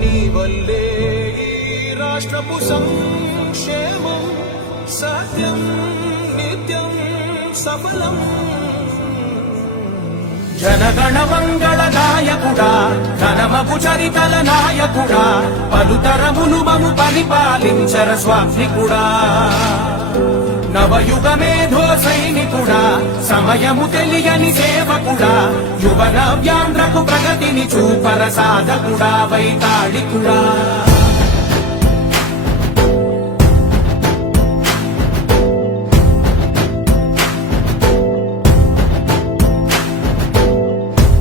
నీ వల్లే ఈ రాష్ట్రపు సంక్షేమం సత్యం నిత్యం సఫలం. జనగణ మంగళ నాయకుడా, ఘనమగు చరితల నాయకుడా, పలుతరములు మము పరిపాలించర స్వామికుడా. నవయుగ మేధో సైనికుడా, సమయము తెలియని సేవకుడా, యువ నవ్యాంధ్రకు ప్రగతిని చూపర సాధకుడా, వైతాళికుడా.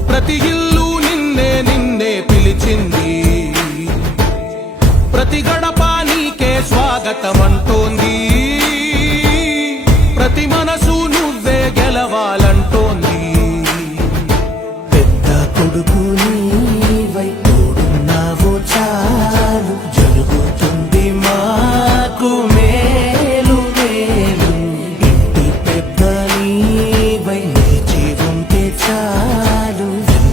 ప్రతి ఇల్లు నిన్నే నిన్నే పిలిచింది, ప్రతి గడప నీకే స్వాగతమంటోంది. ప్రతి మన